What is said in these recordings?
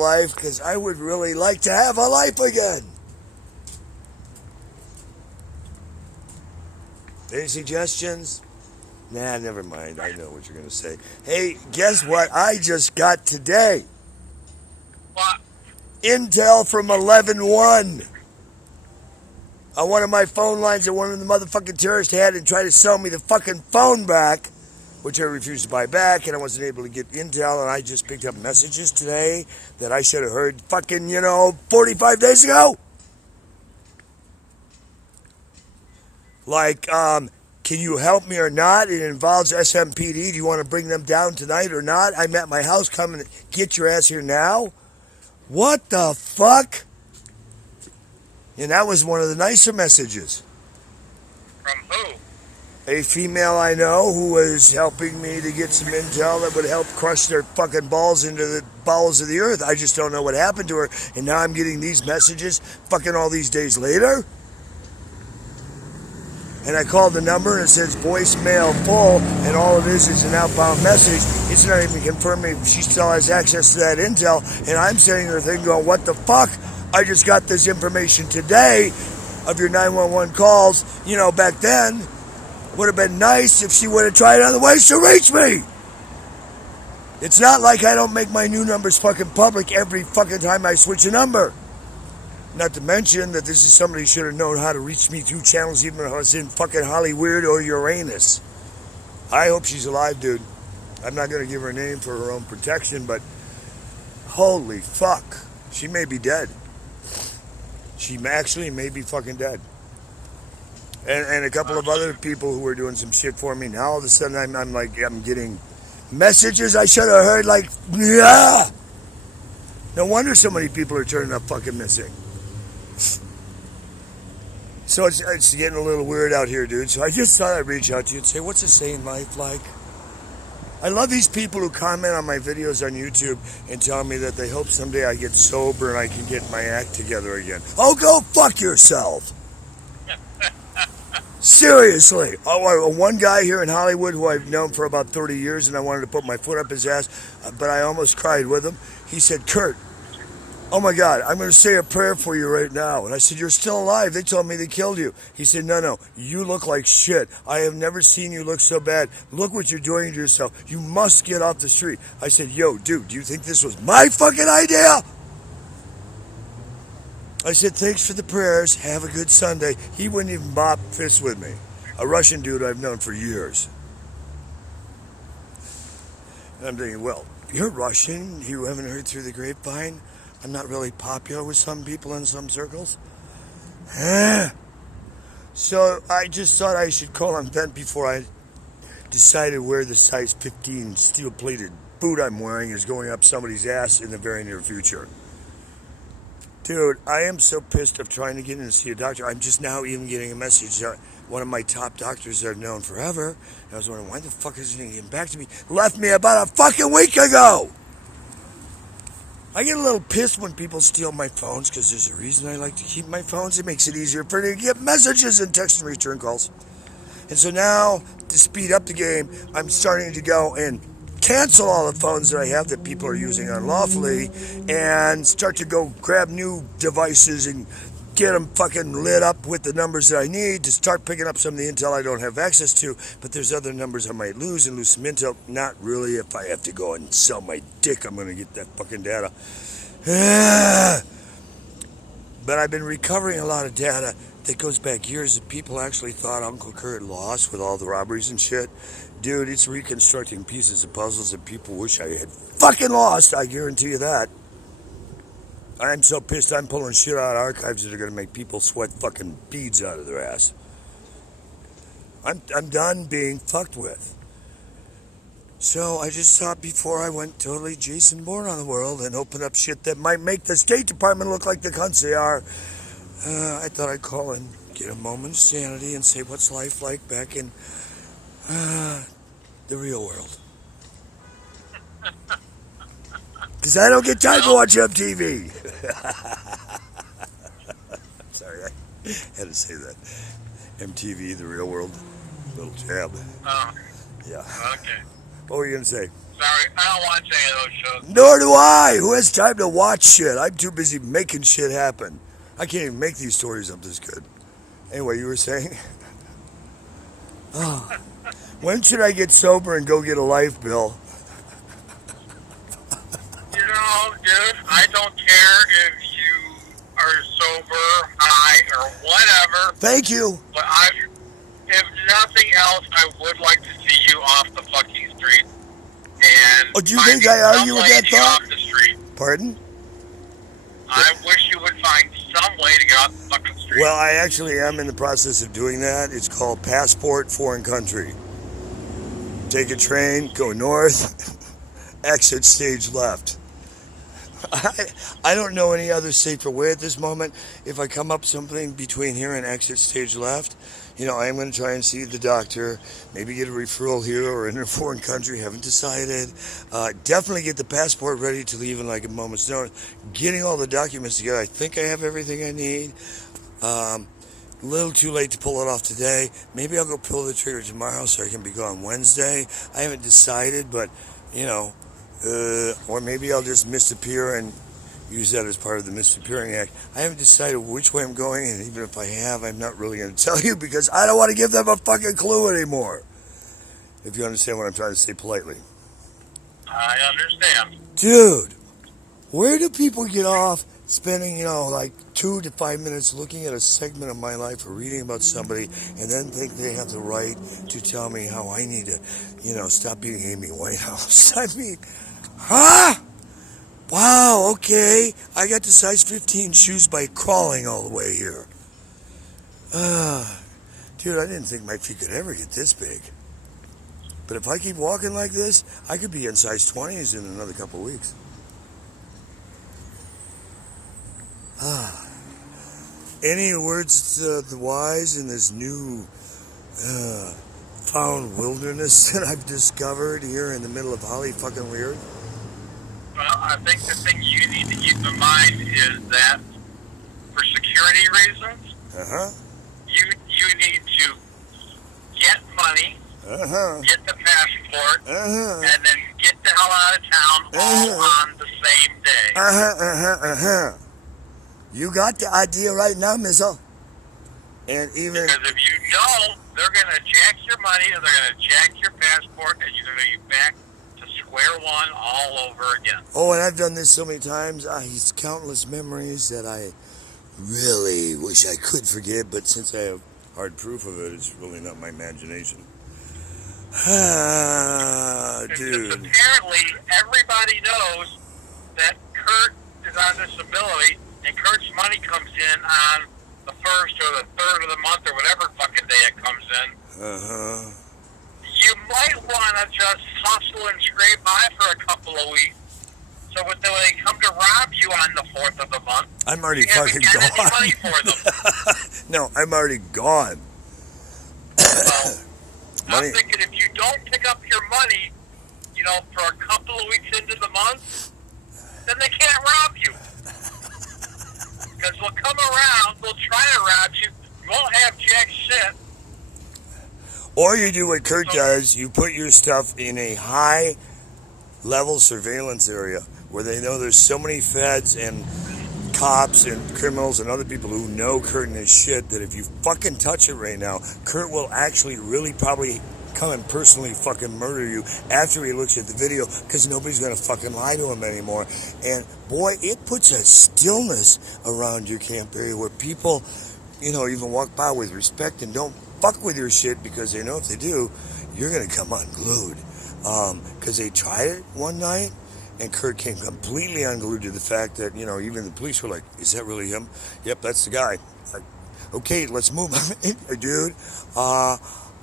life because I would really like to have a life again. Any suggestions? Nah, never mind. I know what you're going to say. Hey, guess what I just got today? What? Intel from 11-1. On one of my phone lines that one of the motherfucking terrorists had and tried to sell me the fucking phone back, which I refused to buy back, and I wasn't able to get intel, and I just picked up messages today that I should have heard fucking, 45 days ago. Like, can you help me or not? It involves SMPD. Do you want to bring them down tonight or not? I'm at my house. Come and get your ass here now. What the fuck? And that was one of the nicer messages. From who? A female I know who was helping me to get some intel that would help crush their fucking balls into the bowels of the earth. I just don't know what happened to her. And now I'm getting these messages fucking all these days later. And I called the number and it says voicemail full, and all it is an outbound message. It's not even confirming if she still has access to that intel. And I'm sitting there thinking, going, what the fuck? I just got this information today of your 911 calls. Back then, would have been nice if she would have tried other ways to reach me. It's not like I don't make my new numbers fucking public every fucking time I switch a number. Not to mention that this is somebody who should have known how to reach me through channels even if I was in fucking Hollyweed or Uranus. I hope she's alive, dude. I'm not going to give her a name for her own protection, but holy fuck. She may be dead. She actually may be fucking dead. And a couple of other people who were doing some shit for me. Now all of a sudden I'm getting messages I should have heard like, yeah. No wonder so many people are turning up fucking missing. So it's getting a little weird out here, dude. So I just thought I'd reach out to you and say, what's a sane life like? I love these people who comment on my videos on YouTube and tell me that they hope someday I get sober and I can get my act together again. Oh, go fuck yourself. Seriously. One guy here in Hollywood who I've known for about 30 years and I wanted to put my foot up his ass, but I almost cried with him. He said, Kurt, oh my God, I'm going to say a prayer for you right now. And I said, you're still alive. They told me they killed you. He said, no, you look like shit. I have never seen you look so bad. Look what you're doing to yourself. You must get off the street. I said, yo, dude, do you think this was my fucking idea? I said, thanks for the prayers. Have a good Sunday. He wouldn't even bop fists with me. A Russian dude I've known for years. And I'm thinking, well, you're Russian. You haven't heard through the grapevine. I'm not really popular with some people in some circles. So I just thought I should call and vent before I decided where the size 15 steel-plated boot I'm wearing is going up somebody's ass in the very near future. Dude, I am so pissed of trying to get in to see a doctor. I'm just now even getting a message. One of my top doctors that I've known forever. And I was wondering, why the fuck isn't he getting back to me? Left me about a fucking week ago! I get a little pissed when people steal my phones because there's a reason I like to keep my phones. It makes it easier for me to get messages and text and return calls. And so now, to speed up the game, I'm starting to go and cancel all the phones that I have that people are using unlawfully and start to go grab new devices and get them fucking lit up with the numbers that I need to start picking up some of the intel I don't have access to. But there's other numbers I might lose and lose some intel. Not really. If I have to go and sell my dick, I'm going to get that fucking data. But I've been recovering a lot of data that goes back years that people actually thought Uncle Kurt lost with all the robberies and shit. Dude, it's reconstructing pieces of puzzles that people wish I had fucking lost. I guarantee you that. I'm so pissed I'm pulling shit out of archives that are going to make people sweat fucking beads out of their ass. I'm done being fucked with. So I just thought before I went totally Jason Bourne on the world and opened up shit that might make the State Department look like the cunts they are, I thought I'd call and get a moment's sanity and say what's life like back in the real world. Because I don't get time to watch MTV. Sorry, I had to say that. MTV, the real world, little jab. Oh. Yeah. Okay. What were you going to say? sorry. I don't watch any of those shows. Nor do I. Who has time to watch shit? I'm too busy making shit happen. I can't even make these stories up this good. Anyway, you were saying? Oh. When should I get sober and go get a life, Bill? You know, dude, I don't care if you are sober, high, or whatever. Thank you. But if nothing else, I would like to see you off the fucking street. And Oh, do you think I argue with that thought? off the street. Pardon? I wish you would find some way to get off the fucking street. Well, I actually am in the process of doing that. It's called Passport Foreign Country. Take a train, go north, exit stage left. I don't know any other safer way at this moment. If I come up something between here and exit stage left, you know, I am going to try and see the doctor, maybe get a referral here or in a foreign country, haven't decided. Definitely get the passport ready to leave in like a moment's notice. Getting all the documents together, I think I have everything I need. A little too late to pull it off today. Maybe I'll go pull the trigger tomorrow so I can be gone Wednesday. I haven't decided, but, you know, or maybe I'll just misappear and use that as part of the Misappearing Act. I haven't decided which way I'm going, and even if I have, I'm not really going to tell you because I don't want to give them a fucking clue anymore. If you understand what I'm trying to say politely. I understand. Dude, where do people get off spending, you know, like 2 to 5 minutes looking at a segment of my life or reading about somebody and then think they have the right to tell me how I need to, you know, stop being Amy Winehouse? I mean, huh? Wow, okay. I got the size 15 shoes by crawling all the way here. Dude, I didn't think my feet could ever get this big. But if I keep walking like this, I could be in size 20s in another couple of weeks. Any words to the wise in this new found wilderness that I've discovered here in the middle of Holly fucking weird? Well, I think the thing you need to keep in mind is that for security reasons, you need to get money, get the passport, and then get the hell out of town all on the same day. You got the idea right now, Missile. And even because if you don't, they're gonna jack your money, and they're gonna jack your passport, and you're gonna be back to square one all over again. Oh, and I've done this so many times. It's countless memories that I really wish I could forget, but since I have hard proof of it, it's really not my imagination. Dude. Apparently, everybody knows that Kurt is on disability, and Kurt's money comes in on the 1st or the 3rd of the month or whatever fucking day it comes in. You might want to just hustle and scrape by for a couple of weeks. So when they come to rob you on the 4th of the month, I'm already you haven't fucking got gone. any money for them. No, I'm already gone. Well, I'm thinking if you don't pick up your money, you know, for a couple of weeks into the month, then they can't rob you. Because they'll come around, they'll try to rob you, you won't have jack shit. Or you do what Kurt does, you put your stuff in a high-level surveillance area where they know there's so many feds and cops and criminals and other people who know Kurt and his shit that if you fucking touch it right now, Kurt will actually really probably come and personally fucking murder you after he looks at the video because nobody's going to fucking lie to him anymore. And boy, it puts a stillness around your camp area where people, you know, even walk by with respect and don't fuck with your shit because they know if they do, you're going to come unglued. Because they tried it one night and Kurt came completely unglued to the fact that, you know, even the police were like, is that really him? Yep, that's the guy. Like, okay, let's move on. Dude,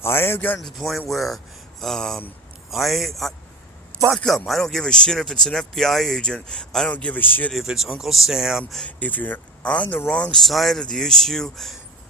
I have gotten to the point where I fuck them. I don't give a shit if it's an FBI agent. I don't give a shit if it's Uncle Sam. If you're on the wrong side of the issue,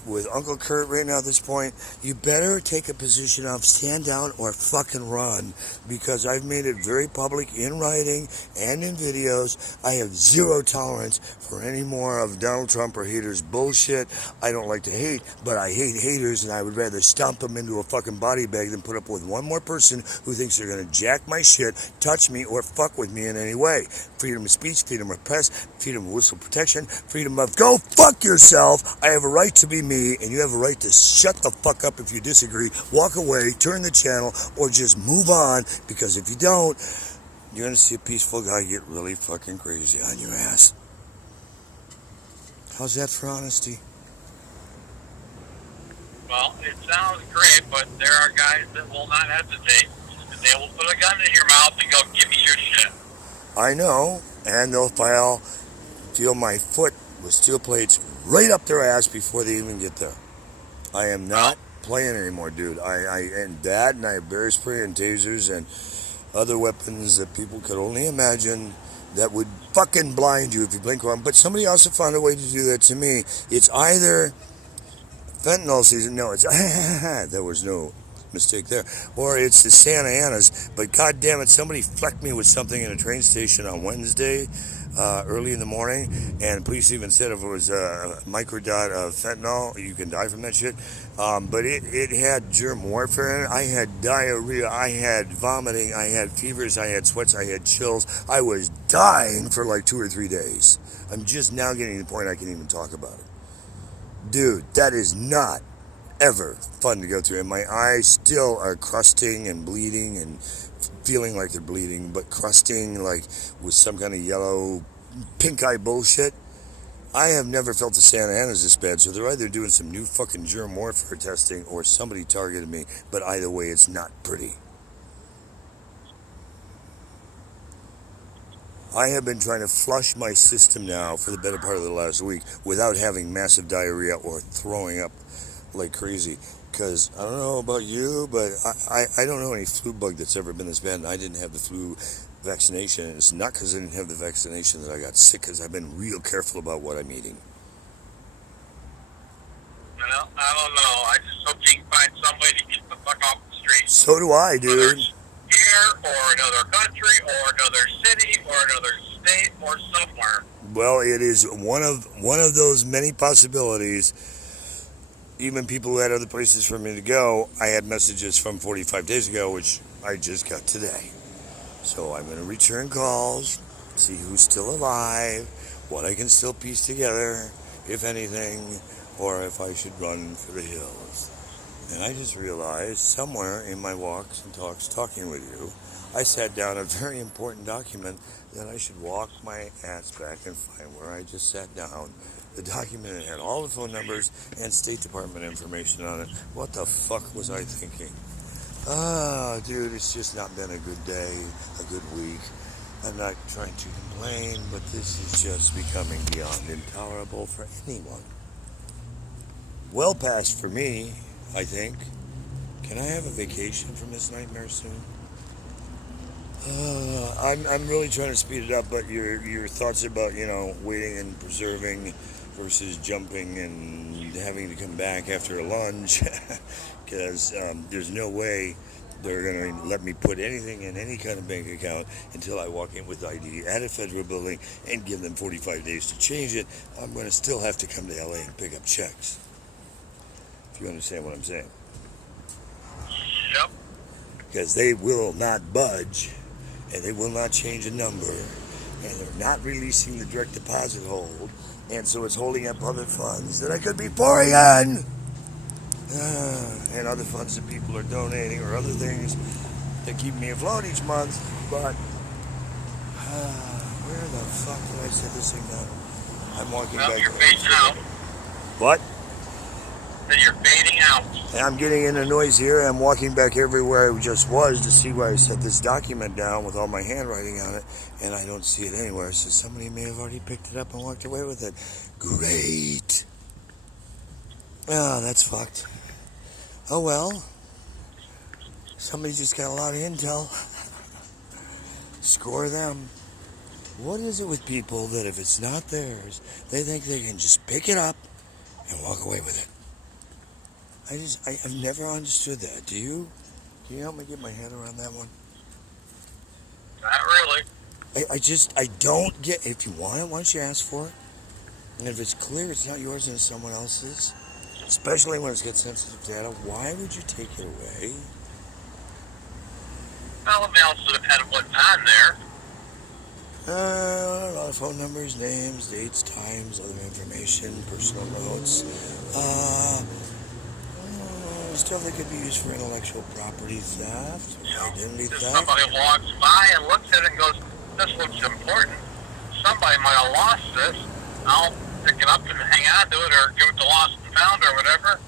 with Uncle Kurt right now at this point, you better take a position of stand down or fucking run, because I've made it very public in writing and in videos. I have zero tolerance for any more of Donald Trump or haters bullshit. I don't like to hate, but I hate haters, and I would rather stomp them into a fucking body bag than put up with one more person who thinks they're gonna jack my shit, touch me, or fuck with me in any way. Freedom of speech, freedom of press, freedom of whistle protection, freedom of go fuck yourself. I have a right to be me, and you have a right to shut the fuck up if you disagree, walk away, turn the channel, or just move on, because if you don't, you're gonna see a peaceful guy get really fucking crazy on your ass. How's that for honesty? Well, it sounds great, but there are guys that will not hesitate, and they will put a gun in your mouth and go, give me your shit. I know, and they'll feel my foot with steel plates right up their ass before they even get there. I am not playing anymore, dude. And I have bear spray and tasers and other weapons that people could only imagine that would fucking blind you if you blink one. But somebody also found a way to do that to me. It's either fentanyl season. No, it's there was no mistake there. Or it's the Santa Ana's. But god damn it, somebody flecked me with something in a train station on Wednesday, early in the morning, and the police even said if it was a microdot of fentanyl, you can die from that shit. But it had germ warfare in it. I had diarrhea, I had vomiting, I had fevers, I had sweats, I had chills. I was dying for like 2 or 3 days. I'm just now getting to the point I can even talk about it. Dude, that is not ever fun to go through, and my eyes still are crusting and bleeding and feeling like they're bleeding, but crusting like with some kind of yellow pink eye bullshit. I have never felt the Santa Ana's this bad, so they're either doing some new fucking germ warfare testing or somebody targeted me, but either way it's not pretty. I have been trying to flush my system now for the better part of the last week without having massive diarrhea or throwing up like crazy, because I don't know about you, but I don't know any flu bug that's ever been this bad, and I didn't have the flu vaccination, and it's not because I didn't have the vaccination that I got sick, because I've been real careful about what I'm eating. Well, I don't know. I just hope you can find some way to get the fuck off the street. So do I, dude. Whether it's here, or another country, or another city, or another state, or somewhere. Well, it is one of those many possibilities. Even people who had other places for me to go, I had messages from 45 days ago, which I just got today. So I'm going to return calls, see who's still alive, what I can still piece together, if anything, or if I should run for the hills. And I just realized somewhere in my walks and talks talking with you, I sat down a very important document that I should walk my ass back and find where I just sat down. The document had all the phone numbers and State Department information on it. What the fuck was I thinking? Dude, it's just not been a good day, a good week. I'm not trying to complain, but this is just becoming beyond intolerable for anyone. Well past for me, I think. Can I have a vacation from this nightmare soon? I'm really trying to speed it up, but your thoughts about, waiting and preserving versus jumping and having to come back after a lunch, because there's no way they're going to let me put anything in any kind of bank account until I walk in with ID at a federal building and give them 45 days to change it. I'm going to still have to come to LA and pick up checks. If you understand what I'm saying. Yep. Because they will not budge, and they will not change a number, and they're not releasing the direct deposit hold, and so it's holding up other funds that I could be pouring in, and other funds that people are donating, or other things that keep me afloat each month. But where the fuck did I set this thing down? I'm walking back. You're fading out. What? Then you're fading out. And I'm getting into noise here. I'm walking back everywhere I just was to see where I set this document down with all my handwriting on it, and I don't see it anywhere. So somebody may have already picked it up and walked away with it. Great. Oh, that's fucked. Oh well. Somebody just got a lot of intel. Score them. What is it with people that if it's not theirs, they think they can just pick it up and walk away with it? I've never understood that. Do you? Can you help me get my head around that one? Not really. I don't get. If you want it, why don't you ask for it? And if it's clear it's not yours and it's someone else's, especially when it's got sensitive data, why would you take it away? Well, it may also depend on what's on there. A lot of phone numbers, names, dates, times, other information, personal notes. Stuff that could be used for intellectual property theft, identity If theft. somebody walks by and looks at it and goes, this looks important, somebody might have lost this, I'll pick it up and hang on to it or give it to lost and found or whatever.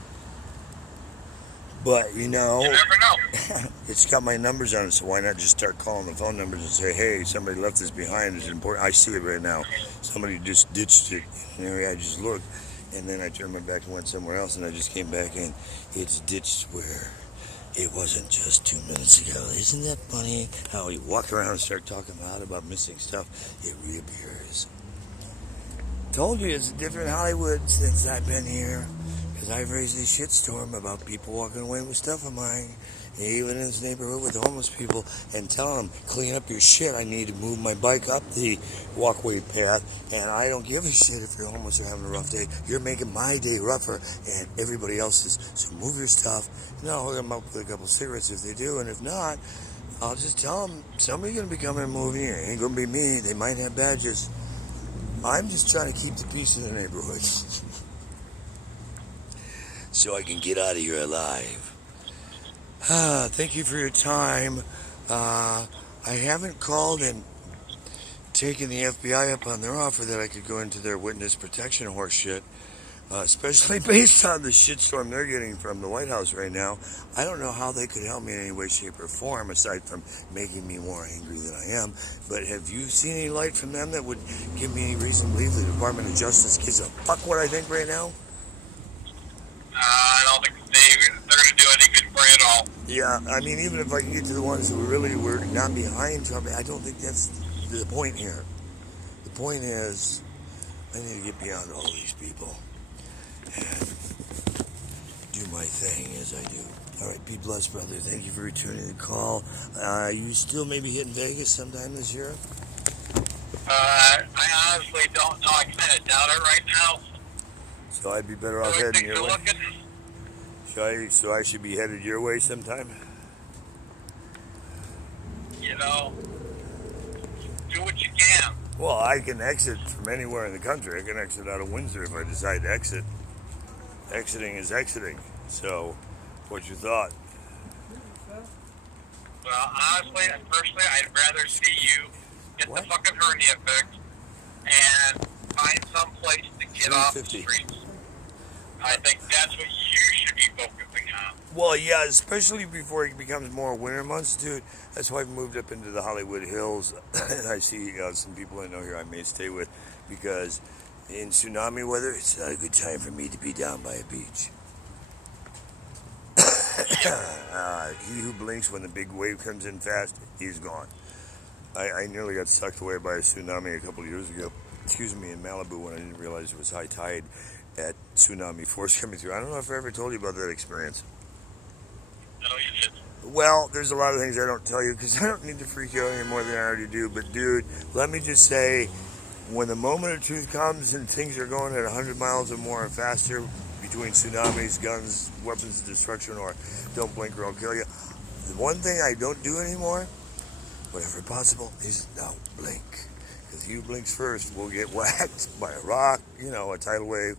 But, you know, You never know. it's got my numbers on it, so why not just start calling the phone numbers and say, hey, somebody left this behind, it's important. I see it right now. Somebody just ditched it. You know, I just looked, and then I turned my back and went somewhere else, and I just came back and it's ditched where it wasn't just 2 minutes ago. Isn't that funny how you walk around and start talking loud about missing stuff, it reappears. Told you it's a different Hollywood since I've been here. Because I've raised a shitstorm about people walking away with stuff of mine, even in this neighborhood with homeless people, and telling them, clean up your shit. I need to move my bike up the walkway path, and I don't give a shit if you're homeless and having a rough day. You're making my day rougher and everybody else's. So move your stuff, and I'll hook them up with a couple cigarettes if they do, and if not, I'll just tell them, somebody's going to be coming and moving here. It ain't going to be me. They might have badges. I'm just trying to keep the peace in the neighborhood. So I can get out of here alive. Thank you for your time. I haven't called and taken the FBI up on their offer that I could go into their witness protection horse shit, especially based on the shitstorm they're getting from the White House right now. I don't know how they could help me in any way, shape, or form, aside from making me more angry than I am. But have you seen any light from them that would give me any reason to believe the Department of Justice gives a fuck what I think right now? I don't think they're going to do anything for you at all. Yeah, I mean, even if I can get to the ones who really were not behind Trump, I don't think that's the point here. The point is, I need to get beyond all these people and do my thing as I do. All right, be blessed, brother. Thank you for returning the call. You still maybe hitting Vegas sometime this year? I honestly don't know. I kind of doubt it right now. So I'd be better off heading your way. So I should be headed your way sometime? You know, do what you can. Well, I can exit from anywhere in the country. I can exit out of Windsor if I decide to exit. Exiting is exiting. So, what's your thought? Well, honestly, personally, I'd rather see you get the fucking hernia fixed and find some place to get off the streets. I think that's what you should be focusing on. Well, yeah, especially before it becomes more winter months, dude. That's why I've moved up into the Hollywood Hills. And I see some people I know here I may stay with, because in tsunami weather, it's not a good time for me to be down by a beach. He who blinks when the big wave comes in fast, he's gone. I nearly got sucked away by a tsunami a couple of years ago. Excuse me, in Malibu, when I didn't realize it was high tide at tsunami force coming through. I don't know if I ever told you about that experience. No, you didn't. Well, there's a lot of things I don't tell you because I don't need to freak you out any more than I already do. But, dude, let me just say, when the moment of truth comes and things are going at 100 miles or more and faster between tsunamis, guns, weapons of destruction, or don't blink or I'll kill you, the one thing I don't do anymore, whenever possible, is don't blink. Because he who blinks first will get whacked by a rock, you know, a tidal wave,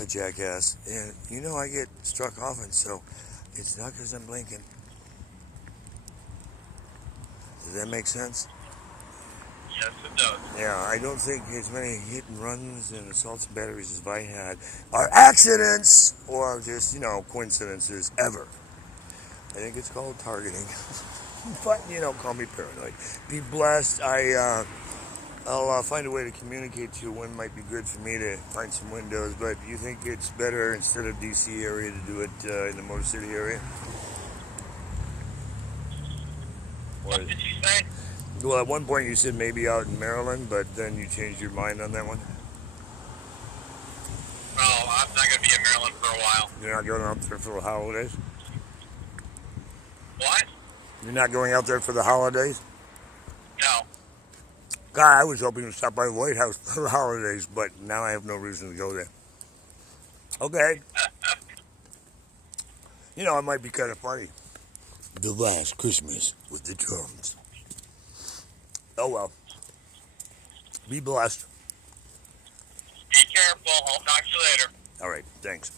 a jackass. And, you know, I get struck often, so it's not because I'm blinking. Does that make sense? Yes, it does. Yeah, I don't think as many hit and runs and assaults and batteries as I had are accidents or just, you know, coincidences ever. I think it's called targeting. But, you know, call me paranoid. Be blessed. I'll find a way to communicate to you when might be good for me to find some windows. But you think it's better instead of D.C. area to do it in the Motor City area? What did you say? Well, at one point you said maybe out in Maryland, but then you changed your mind on that one. Oh, I'm not going to be in Maryland one for a while. You're not going out there for the holidays? What? You're not going out there for the holidays? No. God, I was hoping to stop by the White House for the holidays, but now I have no reason to go there. Okay. You know, it might be kind of funny. The last Christmas with the drums. Oh well. Be blessed. Be careful. I'll talk to you later. All right, thanks.